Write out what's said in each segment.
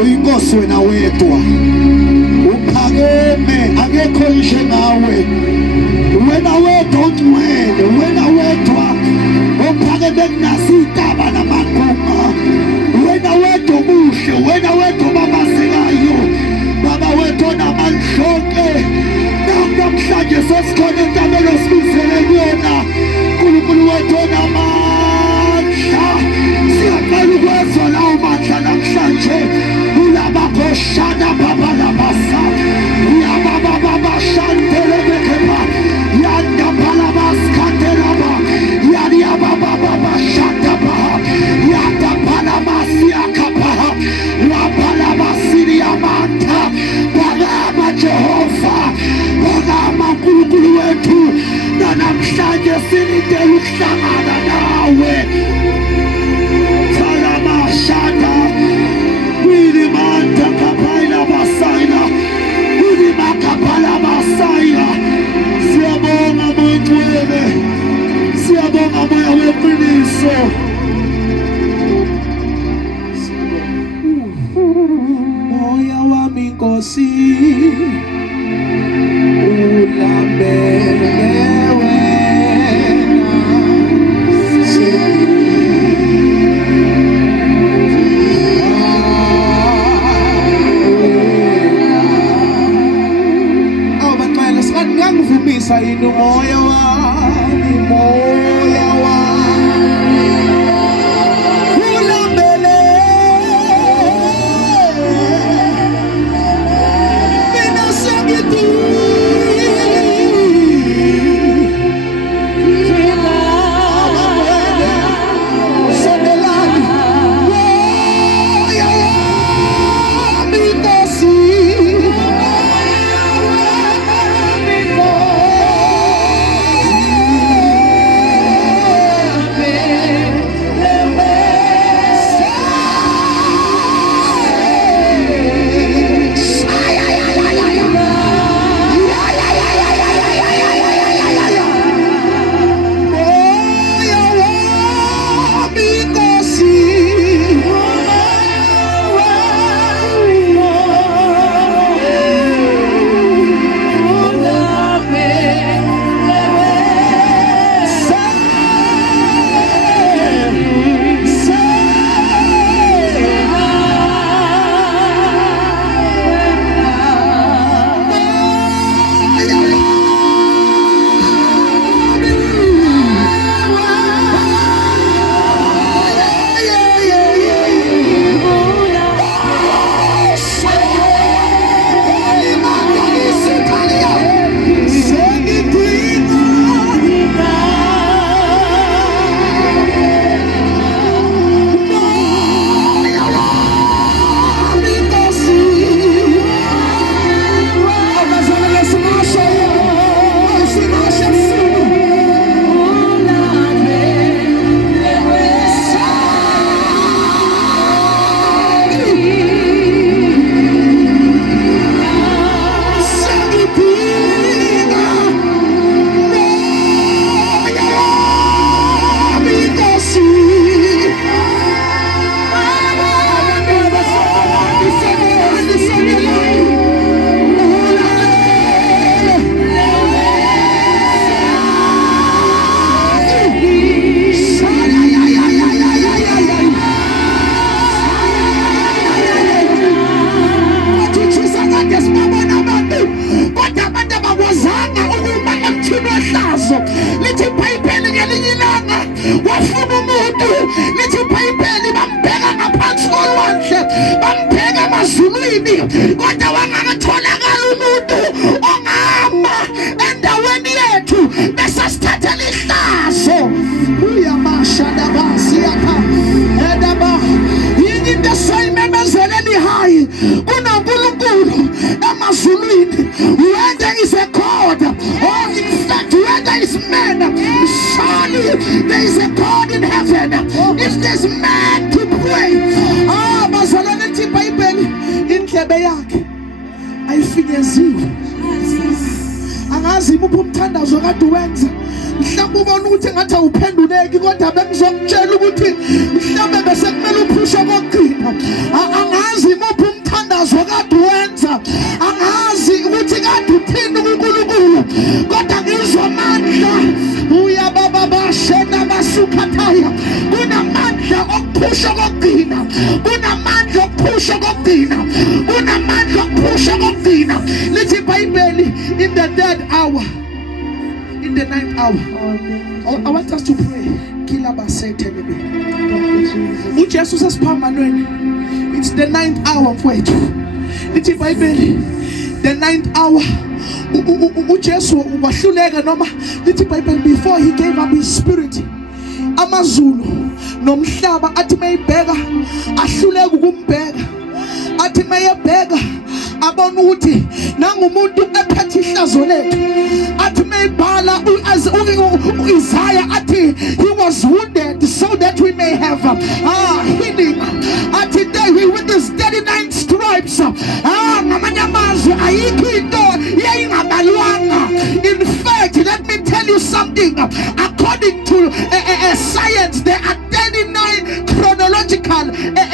uyinkosi wena wedwa, uphakeme, akekho njengawe. Wena wedwa ungcwele, wena wedwa ophakeme kunasitaba namaqhuma. Wena wedwa muhle, wena wedwa babasekayo, baba wedwa namanhlonke. Namhlanje sesikhona entabeni osibizele kuyona, uNkulunkulu wethu onamandla. Siyaqala ukwezwa lawo mandla namhlanje. Ulabakoshana baba labasa, yababa baba shandele bekepa, yanda balabaskatelaba, yadi yababa baba shandaba, yanda balamasiakapa, labalabasiri amanta. Bagama Jehova, bagama uNkulunkulu wethu, namhlanje silindele ukuhlangana nawe. Salamashata Wilimanta kapaila basaila, Wilimakapala basaila. Siyabonga Mthwele, siyabonga moya weqiniso. Moya wami Nkosi, ulambele wena. Ngangivumisa yini umoya wami, moya wami ulambele mina sengithi sondelani moya wami Nkosi. Kodwa wangatholakala umuntu ongama endaweni yethu bese sithathela ihlazo. Uyamashada basi yapha edaba yini into sayimemezele Lehae kunoNkulunkulu emazulwini. Where there is a God, or in fact where there is man, surely there is a God in heaven. If there's man to pray, bazalwane lithi iBhayibheli indlebe yakhe ayifinyeziwe. Angazi imuphi umthandazo kade wenza, mhlawumbe ubona ukuthi ngathi awuphenduleki, kodwa bengizokutshela ukuthi mhlawumbe bese kumele uphushe kokugcina. Angazi imuphi the ninth hour. I want us to pray. Jesus says, it's the ninth hour for it. It's a Bible. The ninth hour. Before he gave up his spirit, Amazulu nomhlaba athi mayibheka ahluleka ukumbheka, athi mayebheka abona ukuthi nangumuntu ephethe ihlazo lethu, athi mayibhala Isaiah athi he was wounded so that we may have healing, athi with his 39 stripes ngamanye amazwi ayikho into yayingabalwanga. In fact, let me tell you something, according to science, there are 39 chronological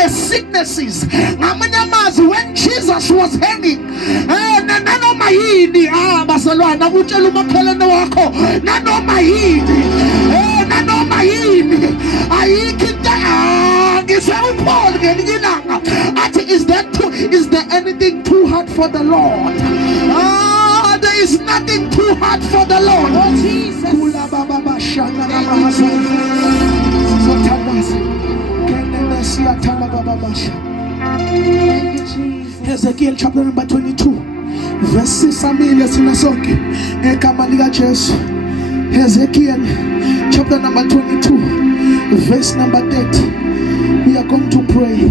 sicknesses. When Jesus was hanging, nanoma yini bazalwana utshela umakhelwane wakho nanoma yini ayikho into ngisawupholi ngelinye ilanga athi is there anything too hard for the Lord? There is nothing too hard for the Lord. Oh Jesus. Ezekiel chapter number 22 verse 6 Ezekiel chapter number 22 verse number 30. We are going to pray.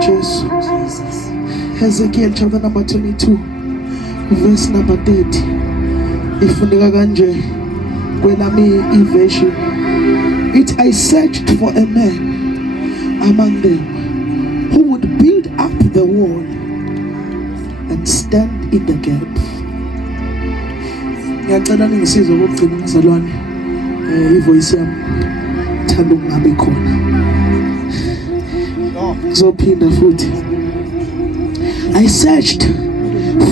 Jesus. Ezekiel chapter number 22 verse number 30. Ifundeka kanje kwelami version. I searched for a man among them who would build up the wall and stand in the gap. Ngiyacela ningisize ukugcina ngizalwane ivoice yami thanda ukungabe khona. Ngizophinda futhi. I searched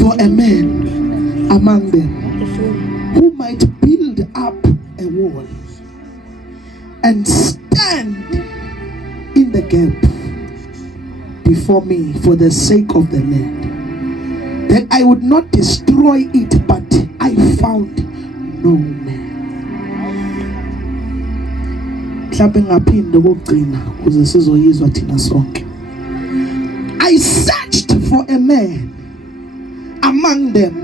for a man among them who might build up a wall and stand in the gap before me for the sake of the land, that I would not destroy it, but I found no man. I searched for a man among them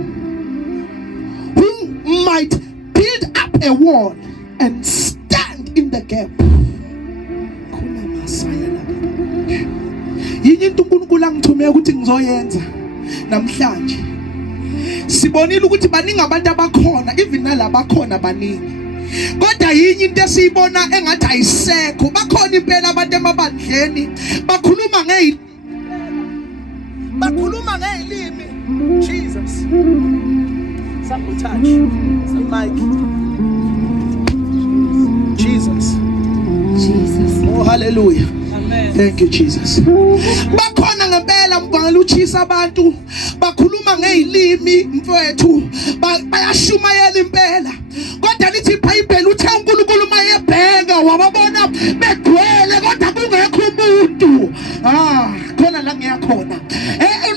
who might build up a wall and stand in the gap. Yini into uNkulunkulu angithumela ukuthi ngizoyenza namhlanje. Sibonile ukuthi baningi abantu abakhona, even nalabo bakhona baningi. Kodwa yinye into esiyibona engathi ayisekho. Bakhona impela abantu emabandleni bakhuluma ngezilimi. Jesus. Some touch. Some mic. Jesus. Oh, hallelujah. Amen. Thank you, Jesus. Bakhona ngempela mbangela uchisa abantu bakhuluma ngezilimi mfowethu bayashumayela impela. Kodwa lithi iBhayibheli uthe uNkulunkulu mayebheka wababona begcwele kodwa kungekho umuntu. Khona la ngiyakhona.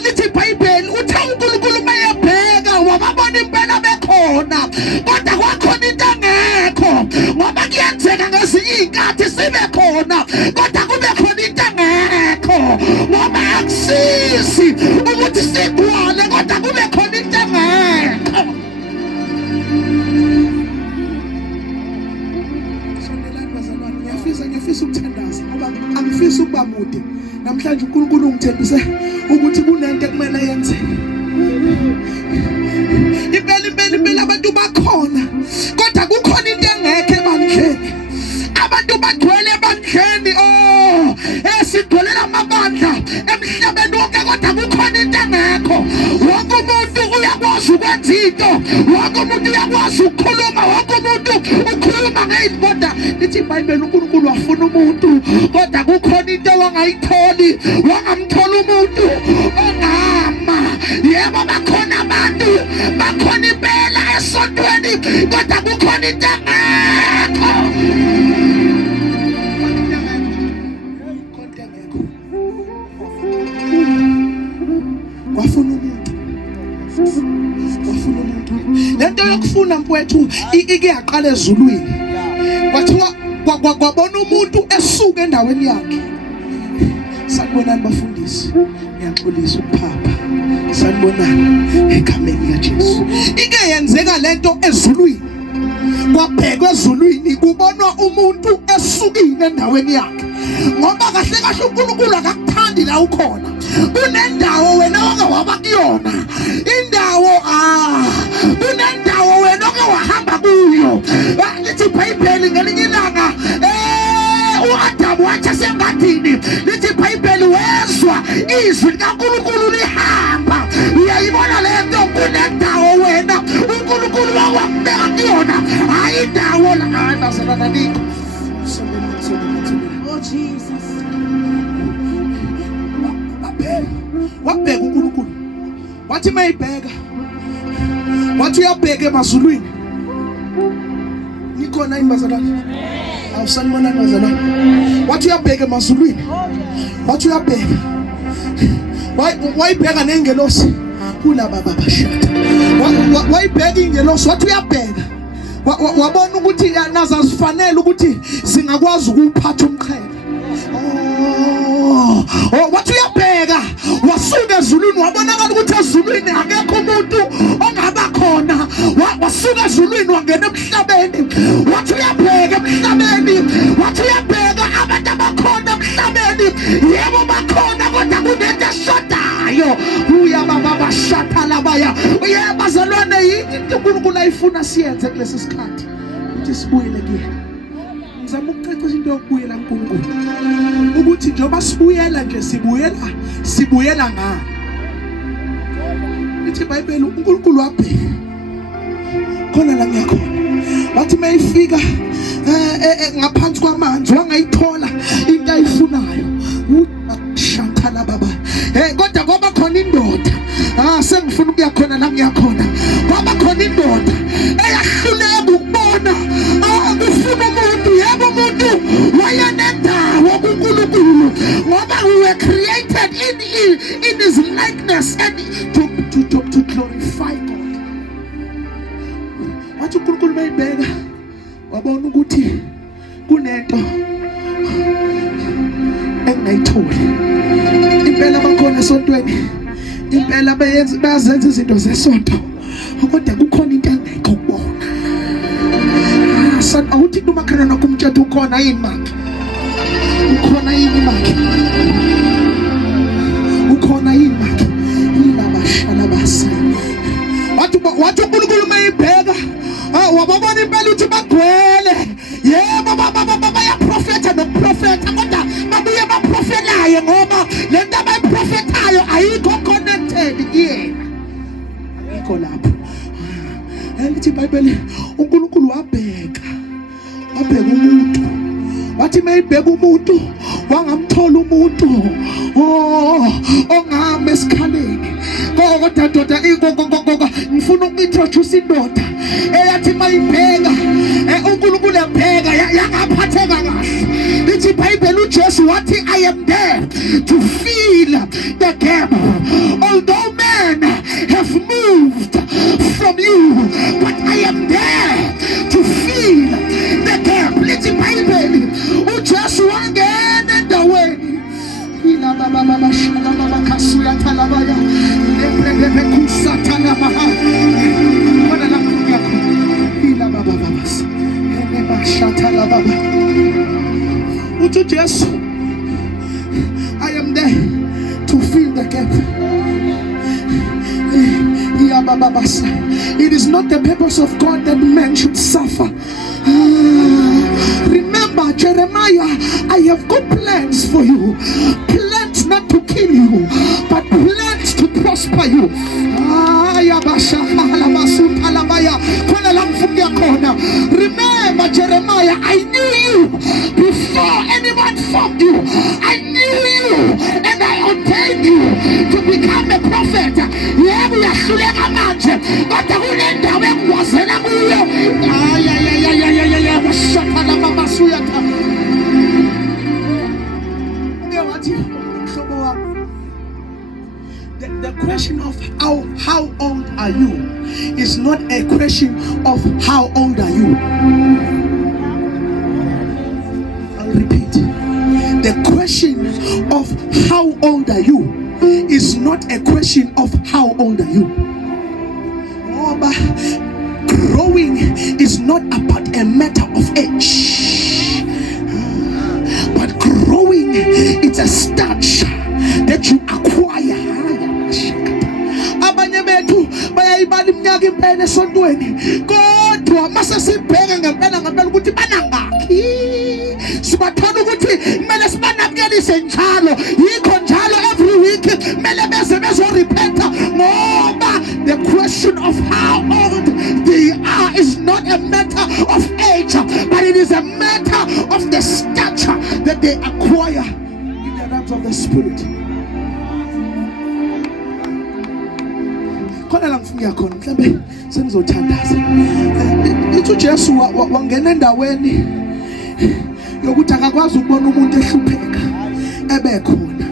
Lithi iBhayibheli uthe uNkulunkulu mayebheka wababona impela bekhona kodwa kwakhona into engekho. Ngoba kuyenzeka ngezinye izinkathi sibe khona kodwa kube khona into engekho. Ngoba akusisi ukuthi sigcwale kodwa kube khona into engekho. ukuba mude. Namhlanje uNkulunkulu ungithembise ukuthi kunento ekumele yenze. Impela abantu bakhona, kodwa kukhona into engekho ebandleni. Abantu bagcwele ebandleni, esigcwelela amabandla emhlabeni wonke, kodwa kukhona into engekho. Wonke umuntu uyakwazi ukwenza into, wonke umuntu uyakwazi ukukhuluma, wonke umuntu ukhuluma ngey'boda. Lithi iBhayibheli uNkulunkulu wafuna umuntu, kodwa kukhona into wangayitholi, wangamthola umuntu ongama. Yebo bakhona abantu, bakhona impela esontweni, kodwa kukhona into engekho. Wafuna umuntu. Lento yokufuna mfowethu ike yaqala ezulwini. Kwathiwa kwabona umuntu esuka endaweni yakhe. Sanibonani bafundisi, ngiyaxolisa ukuphapha. Sanibonani egameni likaJesu. Ike yenzeka lento ezulwini. Kwabhekwa ezulwini kubonwa umuntu esukile endaweni yakhe. Ngoba kahle kahle uNkulunkulu akakuthandi la ukhona. Kunendawo wena onke waba kuyona. Indawo kunendawo wena onke wahamba kuyo. Lithi iBhayibheli ngelinye ilanga uAdamu wathi sengadini. Lithi iBhayibheli wezwa izwi likaNkulunkulu lihamba. Uyayibona lento, kunendawo wena uNkulunkulu wakubeka kuyona. Hayi indawo la bazalana nikho. Oh Jesus. Wabheka uNkulunkulu. Wathi mayibheka. Wathi uyabheka emazulwini. Nikhona imbazalana. Awusanibona imbazalana. Wathi uyabheka emazulwini. Wathi uyabheka. Wayibheka nengelosi. Kulaba babashata. Wayibheka ingelosi. Wathi uyabheka. Wabona ukuthi nazo zifanele ukuthi singakwazi ukuphatha umqhele. Wathi uyabheka, wasuka ezulwini, wabonakala ukuthi ezulwini akekho umuntu ongaba khona. Wasuka ezulwini wangena emhlabeni. Wathi uyabheka emhlabeni. Wathi uyabheka abantu abakhona emhlabeni. Yebo bakhona, kodwa kunento eshodayo. Uyababashata labaya. Uyabazalwane into uNkulunkulu ayifuna siyenze kulesi sikhathi. Ukuthi sibuyele kuyena. Ngizama ukuqeqesha into yokubuyela kuNkulunkulu. Ukuthi njengoba sibuyela nje sibuyela ngani. Lithi iBhayibheli uNkulunkulu wabheka. Khona la ngiyakhona. Wathi mayifika ngaphansi kwamanzi wangayithola into ayifunayo. Shathala baba. Kodwa ngoba khona indoda. Sengifuna ukuya khona la ngiyakhona. Ngoba khona indoda eyahluleka ukubona. Ufuna umuntu, yebo umuntu wayenendawo kuNkulunkulu. Ngoba we were created in his likeness and to glorify God. Wathi uNkulunkulu mayibheka wabona ukuthi kunento engayitholi. Impela bakhona esontweni. Impela bayazenza izinto zesonto. Kodwa kukhona into engekho ukubona. Awuthi umakhelwane wakho umtshela ukhona yini manje? Ukhona yini manje? Ukhona yini manje? Yilabashala basa. Wathi uNkulunkulu mayibheka, wababona impela ukuthi bagcwele. Yebo bayaprofetha nokuprofetha, kodwa babuye baprofelaye ngoba lento abayiprofethayo ayikho connected kuyena. Ayikho lapho. Lithi iBhayibheli uNkulunkulu wabheka umuntu. Wathi mayibheka umuntu wangamthola umuntu ongama esikhaleni. Kodwa ndoda ngifuna uku-introduce indoda eyathi mayibheka uNkulunkulu ebheka yangaphatheka kahle. Lithi iBhayibheli uJesu wathi I am there to fill the gap. Although men have moved from you, but I am there to fill the gap. Lithi iBhayibheli uJesu wangena endaweni. Baba shala baba kasuya talabaya. Lebrebe kusata na maha. Wana la yako. Ila baba babas. Ene bashata la baba. Utu Jesu. It is not the purpose of God that man should suffer. Remember, Jeremiah, I have got plans for you. Plans not to kill you, but plans to prosper you. Remember, Jeremiah, I knew you before anyone formed you. I knew you and I ordained you to become a prophet. The question of how old are you is not a question of how old are you. I'll repeat. The question of how old are you is not a question of how old are you. Growing is not about a matter of age, but growing it's a stature that you acquire. Abanye bethu bayayibala iminyaka impela esontweni, kodwa mase sibheke ngempela ukuthi banangakhi. Sibathola ukuthi kumele sibanabuyelise njalo, yikho njalo every week kumele beze bezorepenta, ngoba the question of how old they are is not a matter of age, but it is a matter of the stature that they acquire in the realms of the spirit. Khona la ngifika khona mhlambe senizothandaza. Ithi Jesu wangena endaweni yokuthi akakwazi ukubona umuntu ehlupheka ebe khona.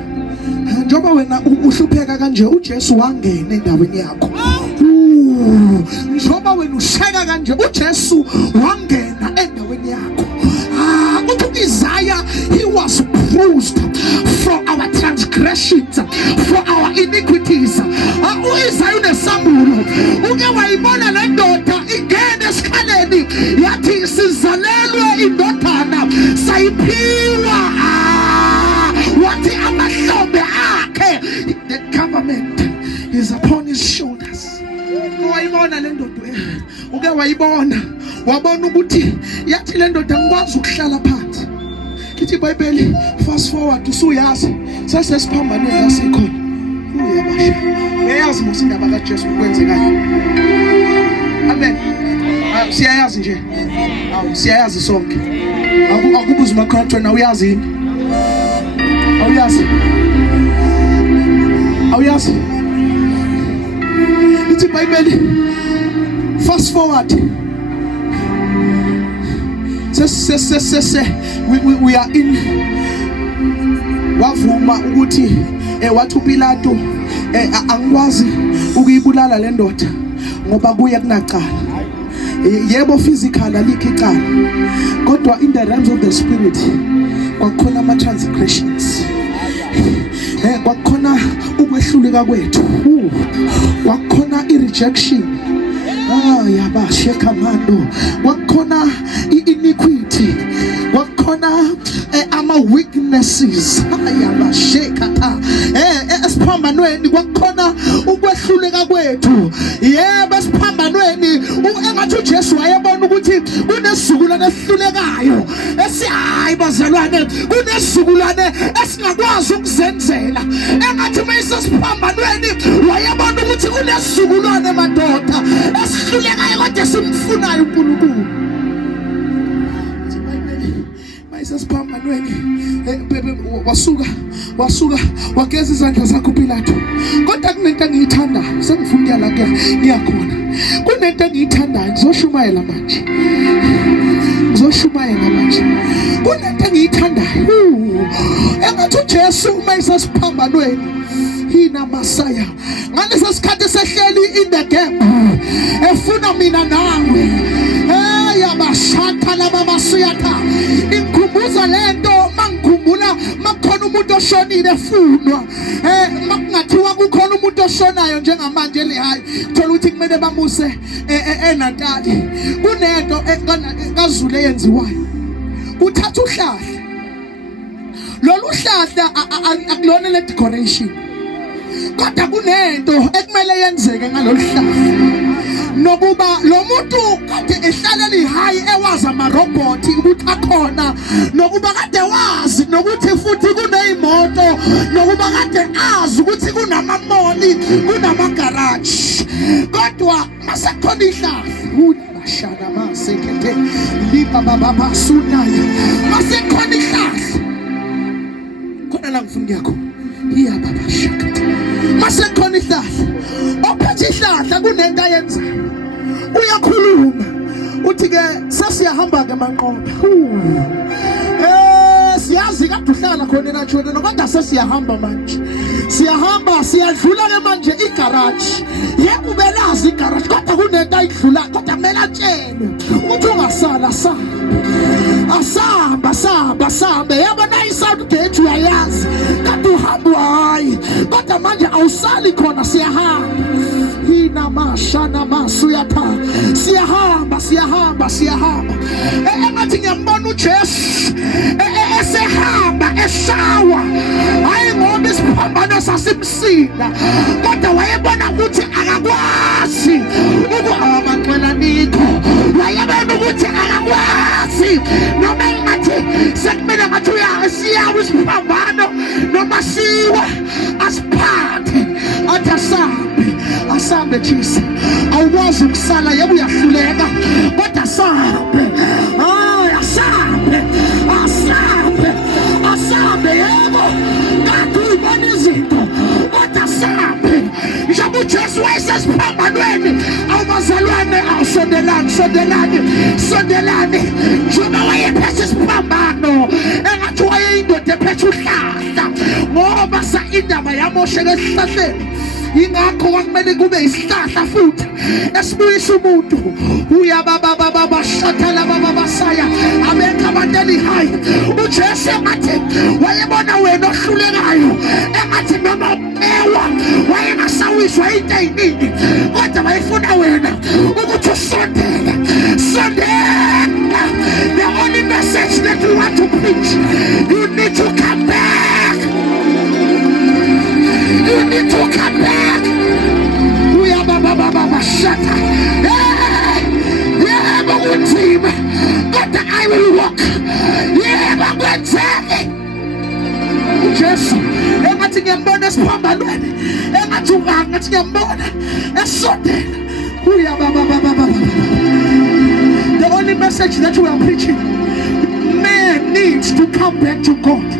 Njoba wena uhlupheka kanje, uJesu wangena endaweni yakho. Njoba wena usheka kanje, uJesu wangena endaweni yakho. Isaiah, he was bruised for our transgressions, for our iniquities. Isaiah unesambulo. Uke wayibona le ndoda ingene esikhaleni yathi sizalelwe indodana sayiphiwa wathi amahlombe akhe, the government is upon his shoulders. Wayibona le ndoda, uke wayibona wabona ukuthi yathi le ndoda ngikwazi ukuhlala phansi. Kithi iBhayibheli fast forward usuyazi sesesiphambanweni lasekhona. Uyabasha. Uyayazi musi indaba kaJesu kwenzekayo. Amen. Siyayazi nje. Siyayazi sonke. Akubuza umakhona wena uyazi yini? Awuyazi? Kithi iBhayibheli fast forward. We are in wavuma ukuthi wathi uPilato angikwazi ukuyibulala le ndoda ngoba kuye kunaqala. Yebo physical alikho icala, kodwa in the realms of the spirit kwakhona ama transgressions, kwakhona ukwehluleka kwethu, kwakhona i-rejection, yabashe kamando, kwakhona iniquity, kwakhona ama weaknesses, yabashekata esiphambanweni, kwakhona ukwehluleka kwethu. Yebo esiphambanweni engathi uJesu wayebona ukuthi kunesizukulwane esihlulekayo hayi bazalwane, kunesizukulwane esingakwazi ukuzenzela. Engathi mayisesiphambanweni wayebona ukuthi kunesizukulwane madoda esihlulekayo kodwa simfunayo uNkulunkulu. Mayisesiphambanweni wasuka wageza izandla zakho uPilato. Kodwa kunento engiyithandayo, sengifunda la ngiyakhona. Kunento engiyithandayo, ngizoshumayela manje. Kunento engiyithandayo. Engathi uJesu mayisesiphambanweni hina Masaya ngalesa sikhathi sehleli in the gap efuna mina nawe. Yabashaka laba basuyatha. Ingikhumbuza lento mangikhumbula makukhona umuntu oshonile efunwa. Makungathiwa kukhona umuntu oshonayo njengamanje eLehae, thola ukuthi kumele bamuse eNatali. Kunento kaZulu eyenziwayo. Kuthatha uhlahla. Lolu hlahla akulona le decoration. kodwa kunento ekumele yenzeke ngalolu hlanga. Nokuba lo muntu kade ehlala Lehae ewazi amarobhothi ukuthi akhona, nokuba kade wazi nokuthi futhi kunezimoto, nokuba kade azi ukuthi kunamamoli, kunamagaraji, kodwa masekhona ihlahla bashana masekete lipa baba sunaya masekhona ihlahla khona la ngifuna yakho iya baba shakati masekhona ihlahla ophethe ihlahla kunento ayenzayo uyakhuluma uthi ke sesiyahamba ke manqoba siyazi kade uhlala khona eNatshweni kodwa sesiyahamba manje siyahamba siyadlula ke manje igarage yebo ubelazi igarage kodwa kunento ayidlula kodwa kumele atshele ukuthi ungasala asamba yabona iSouth Gate uyayazi kade uhamba hayi kodwa manje awusali khona siyahamba hina mashana masuyatha siyahamba engathi ngiyambona uJesu esehamba eshawa hayi ngoba isiphambano sasimsinda kodwa wayebona ukuthi akakwazi ukuhamba nikho wayebona ukuthi akakwazi noma ngathi sekumele ngathi uyasiyawa isiphambano noma siwa asiphathe athi asambe Jesus awukwazi ukusala yebo uyahluleka kodwa asambe asambe yebo kade uyibona izinto kodwa asambe njengoba uJesu wayesesiphambanweni awubazalwane sondelane njengoba wayephethe isiphambano engathi wayeyindoda ephethe uhlahla ngoba indaba yamosheka esihlahleni ingakho kwakumele kube isihlahla futhi esibuyisa umuntu uyababa shathala baba basaya abekho abantu eLehae uJesu engathi wayebona wena ohlulekayo engathi noma umewa wayengasawiswa into eziningi kodwa wayefuna wena ukuthi usondele the only message that we want to preach you need to come back. You need to come back. We are Baba Shata. Yeah, but one team. But I will walk. Yeah, but one team. Yes. Emati ngembona siphambanweni. Engathi ngembona esonde. We are Baba. The only message that we are preaching, man needs to come back to God.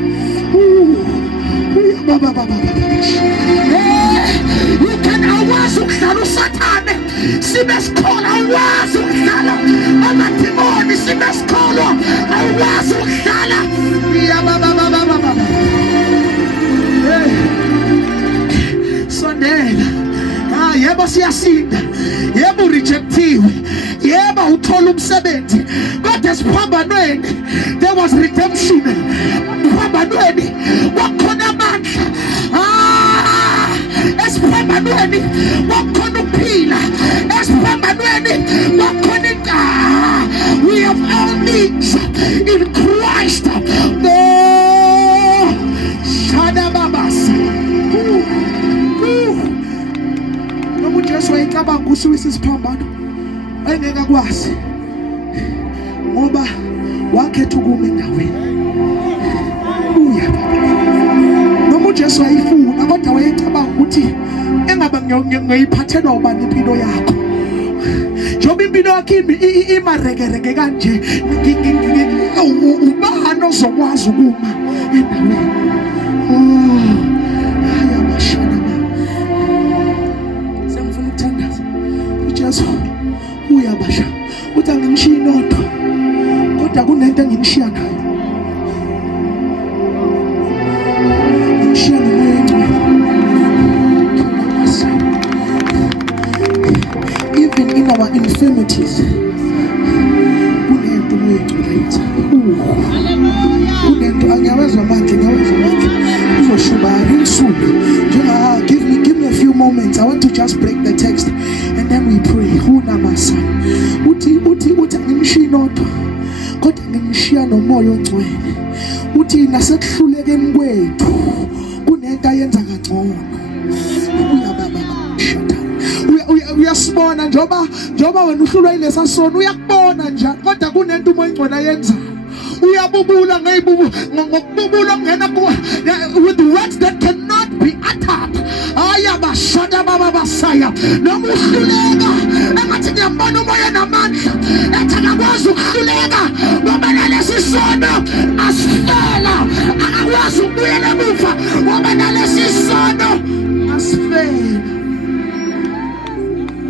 You can awazi ukudlala usathane sibesikhola awazi ukudlala amadimoni sibesikhola awazi ukudlala sondela yebo siyasinda yebo rejectiwe yebo uthola umsebenzi kodwa esiphambanweni there was redemption esiphambanweni wakhona amandla esiphambanweni wakhona ukuphila esiphambanweni wakhona we have all needs in Christ shada babasa noma uJesu wayecabanga ukusuwisa isiphambano ayengeke akwazi ngoba wakhetha ukuma endaweni noma uJesu wayifuna kodwa wayecabanga ukuthi engaba ngiyiphathelwa ubani impilo yakho njengoba impilo yakho imarekereke kanje ubani ozokwazi ukuma endaweni sengifuna ukuthandaza uJesu uyabasha uthi angingishiyi nodwa kodwa kunento enginishiya nayo even in our infirmities kunento moyengcwele kunento angiyawezwa manje uzoshubara insuku njenga give me a few moments. I want to just break the text and then we pray. Hunamasa uthi angimishiyi nodwa kodwa ngimishiya nomoya ongcwele uthi nasekuhlulekeni kwethu kunento ayenza kangcono uyasibona njoba wena uhlulwa ilesa sono uyakubona njani kodwa kunento umoyingcwele ayenzayo uyabubula ngokububula ngena with words that cannot be uttered. Ayabashada baba basaya noma uhluleka engathi ngiyambona umoya namandla ethi akakwazi ukuhluleka ngoba nalesi sono asifela akakwazi ukubuyela emuva ngoba nalesi sono asifela.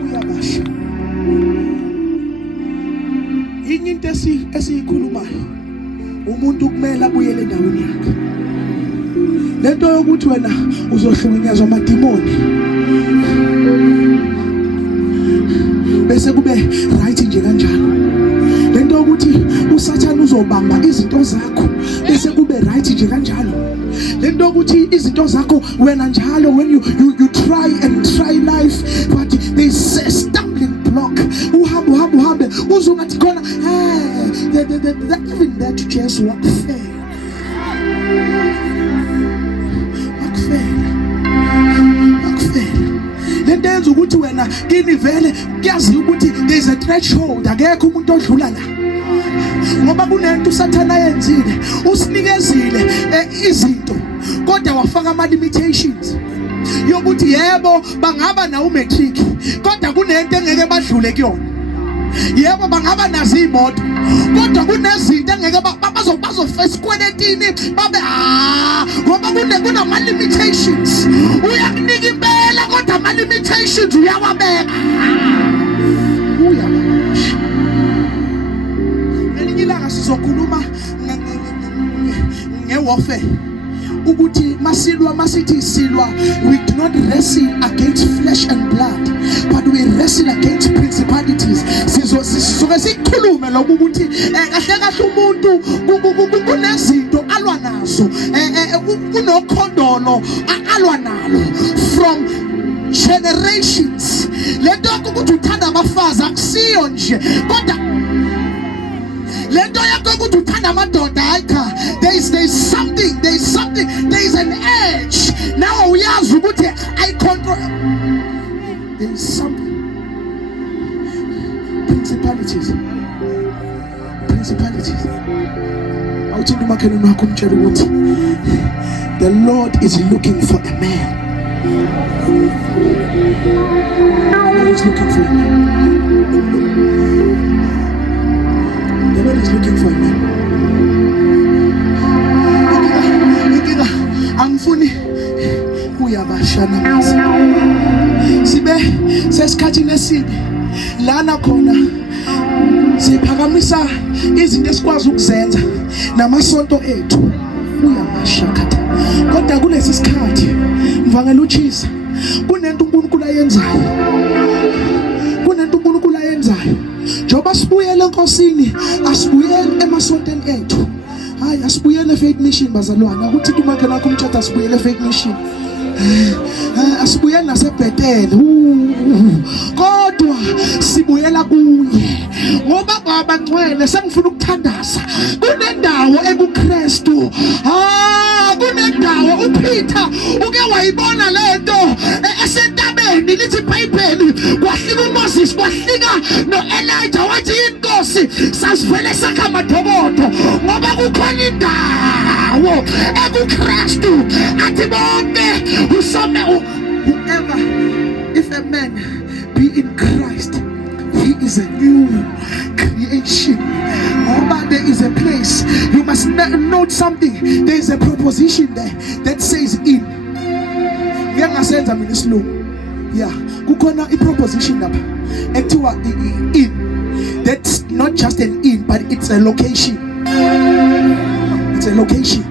Uyabasha yini into esiyikhulumayo umuntu kumele abuyele endaweni yakhe. Lento yokuthi wena uzohlukunyezwa amadimoni bese kube right nje kanjalo. Lento yokuthi usathana uzobamba izinto zakho bese kube right nje kanjalo. Lento yokuthi izinto zakho wena njalo when you try and try life but there is a stumbling block. Uhambe uzongathi khona even that just wakufela. Lento yenza ukuthi wena kini vele kuyazi ukuthi there is a threshold akekho umuntu odlula la ngoba kunento usathana yenzile usinikezile izinto kodwa wafaka ama limitations yokuthi yebo bangaba na umatric kodwa kunento engeke badlule kuyona. Yebo bangaba nazo imoto kodwa kunezinto engeke bazofesa kweletini babe ngoba kunama limitations. Uyakunika impela kodwa ama limitations uyawabeka. Uyabasha ngelinye ilanga sizokhuluma ngewarfare ukuthi masithi silwa we do not wrestle against flesh and blood but we wrestle against principalities. Sizoke sikhulume lokho ukuthi kahle umuntu kunezinto alwa nazo kunokhondolo alwa nalo from generations. Lento ukuthi uthanda abafazi akusiyo nje kodwa lento yakho ukuthi uthanda amadoda ayikha there is something there is an edge. Now uyazi ukuthi I control there is something. Principalities awuthi umakhelwane wakho umtshela ukuthi the Lord is looking for a man. The Lord is looking for a man. The Lord is looking for a man. Angifuni uyabashana sibe sesikhathini esibi lana khona siphakamisa izinto esikwazi ukuzenza namasonto ethu uyamashakatha kodwa kulesi sikhathi mvangela uchisa kunento uNkulunkulu ayenzayo njoba sibuyele enkosini asibuyele emasontweni ethu. Hayi asibuyele faith mission bazalwana ukuthi kumakhe nakho umthatha asibuyele faith mission. Asibuyele naseBethel kodwa sibuyela kuye ngoba babangcwele sengifuna ukuthandaza kunendawo ebuKristu. Kunendawo uPeter uke wayibona lento esentabeni lithi iBhayibheli kwahlika uMoses kwahlika noElijah wathi inkosi sasivele sakha amadokodo ngoba kukhona indawo ebuKristu athi bonke whoever if a man be in Christ he is a new creation. But there is a place you must note something. There is a proposition there that says in. Ngiyangasenza mina isilungu. Yeah, kukhona iproposition lapha ekuthiwa in. That's not just an in but it's a location. It's a location.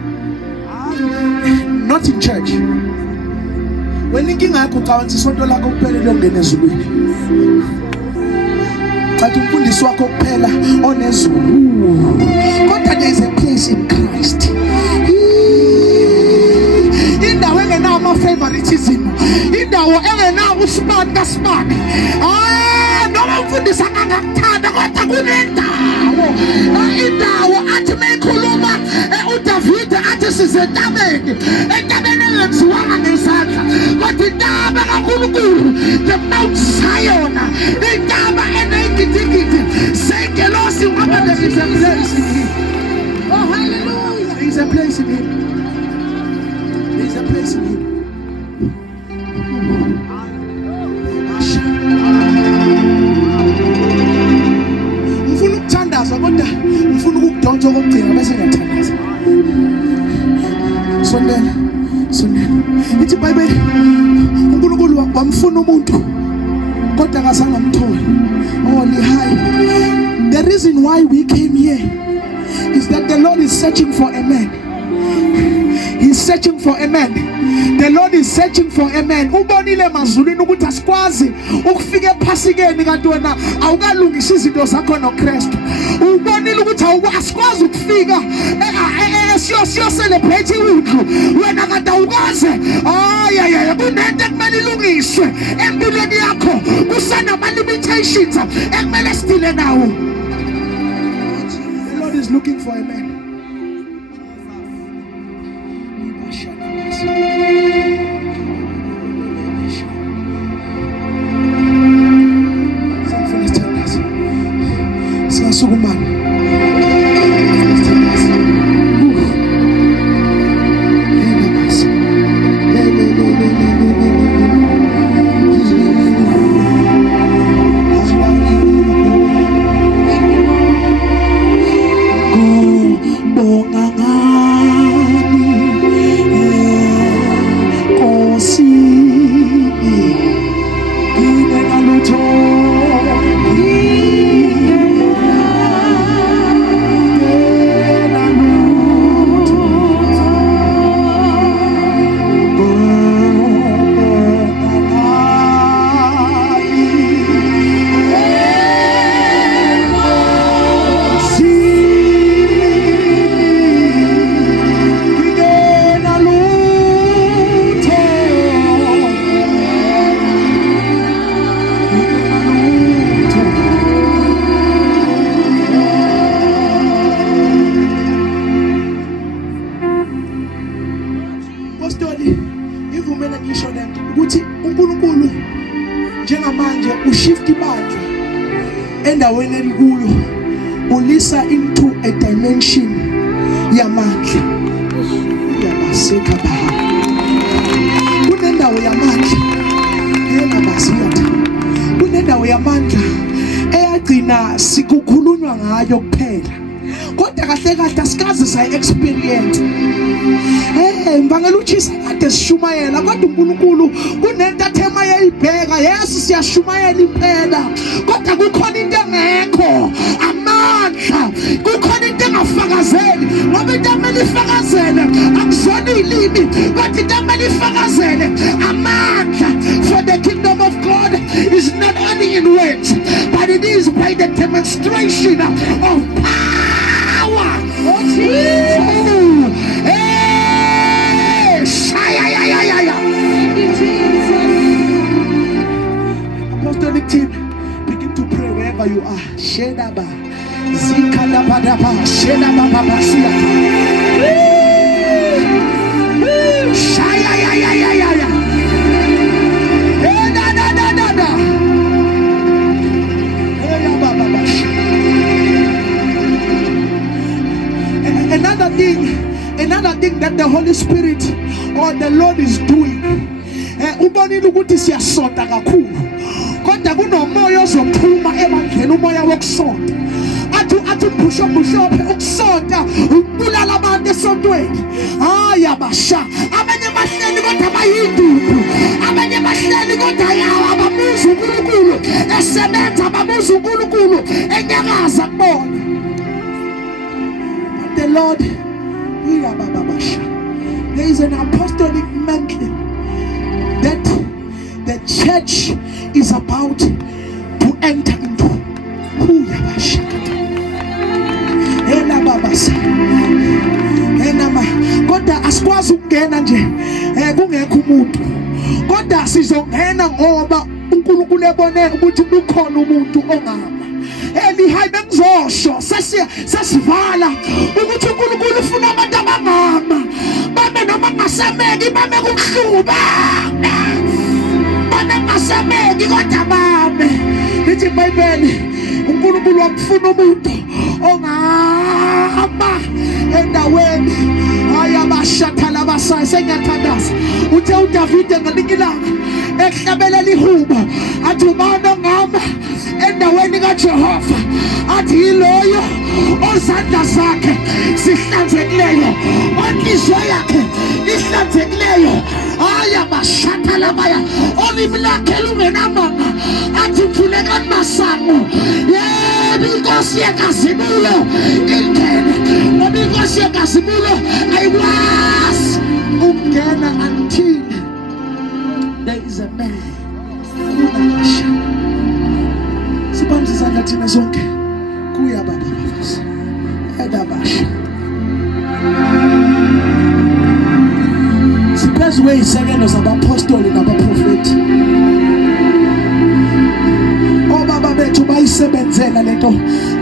Not in church. When inkinga yakho ucabanza isonto lakho kuphela liyongena ezulwini. But umfundisi wakho kuphela onezulu. Kodwa there is a place in Christ. Indawo engenawo ama-favoritism. Indawo engenawo usibani kasibani. Noma umfundisi angakuthanda kodwa kunendawo. Indawo athi meyikhuluma uDavid athi sizentabeni entabeni engenziwanga ngezandla kodwa intaba kaNkulunkulu the Mount Zion intaba enegidigidi sengelosi ngoba there is a place in him. Oh hallelujah, there is a place in him. There is a place in him. Ngifuna ukuthandaza kodwa ngifuna ukudonsa kokugcina bese ngiyathandaza. Sondela ithi iBhayibheli uNkulunkulu wamfuna umuntu kodwa akasangamtholi. Oh Lehae, the reason why we came here is that the Lord is searching for a man. He's searching for a man. The Lord is searching for a man. Ubonile emazulwini ukuthi asikwazi ukufika ephasikeni kanti wena awukalungisa izinto zakho noKristu. Ubonile ukuthi asikwazi ukufika celebrate udlu wena kanti awukaze. Kunento ekumele ilungiswe empilweni yakho. Kusanama limitations ekumele sidile nawo. The Lord is looking for a man. Endaweni elikuyo ulisa into a dimension yamandla yabaseka pha kunendawo yamandla eyabasiyatha kunendawo yamandla eyagcina sikukhulunywa ngayo kuphela kodwa kahle kahle asikaze sayi experience mbangela uchisa kade sishumayela kodwa uNkulunkulu kunento athema yayibheka Yesu siyashumayela impela kodwa kukhona into engekho amandla kukhona into engafakazeli ngoba into emele ifakazele akusona ilimi kodwa into emele ifakazele amandla for the kingdom of God is not only in words but it is by the demonstration of power. Oh Jesus. Apostolic team, begin to pray wherever you are. Shedaba, Zikadabadaba, Shedaba, Shaya. Another thing that the Holy Spirit or the Lord is doing. Ubonile ukuthi siyasonta kakhulu. Kodwa kunomoya ozophuma ebandleni umoya wokusonta. Athi busho ukusonta ubulala abantu esontweni. Yabasha. Abanye bahleli kodwa bayinduku. Abanye bahleli kodwa yawa abamuzi uNkulunkulu. Esebenza abamuzi uNkulunkulu enyakaza kubona. The Lord, there is an apostolic mantle that the church is about to enter into. Kodwa asikwazi ukungena nje kungekho umuntu kodwa sizongena ngoba uNkulunkulu ebone ukuthi kukhona umuntu ongama Lehae bengizosho sesivala ukuthi uNkulunkulu ufuna abantu abangama babe noma ngasameki bame kubuhlungu bame ngasameki kodwa bame. Lithi iBhayibheli uNkulunkulu wakufuna umuntu ongama endaweni ayabashathala abasayi. Sengiyathandaza uthe uDavide ngelinye ilanga ehlabelela ihubo athi ubani ongama endaweni kaJehova, athi yiloyo ozandla zakhe zihlanzekileyo, onhliziyo yakhe ihlanzekileyo. Ayabashathala baya olimi lakhe lungenamanga, athi mfuneka masango. Inkosi yekazimulo ingene, ngoba inkosi yekazimulo ayikwazi ukungena until there is a man. Sibambe izandla thina zonke kuya baba bafasi edabasha siphezu kwey'sekelo zabapostoli nabaprofethi. Obaba bethu bayisebenzela lento,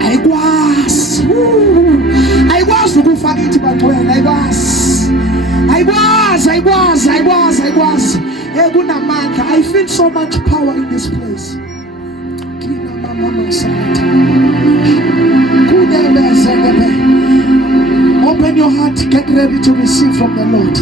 ayikwazi ukufaka ithi bagcwele, ayikwazi. Kunamandla. I feel so much power in this place. Open your heart, get ready to receive from the Lord.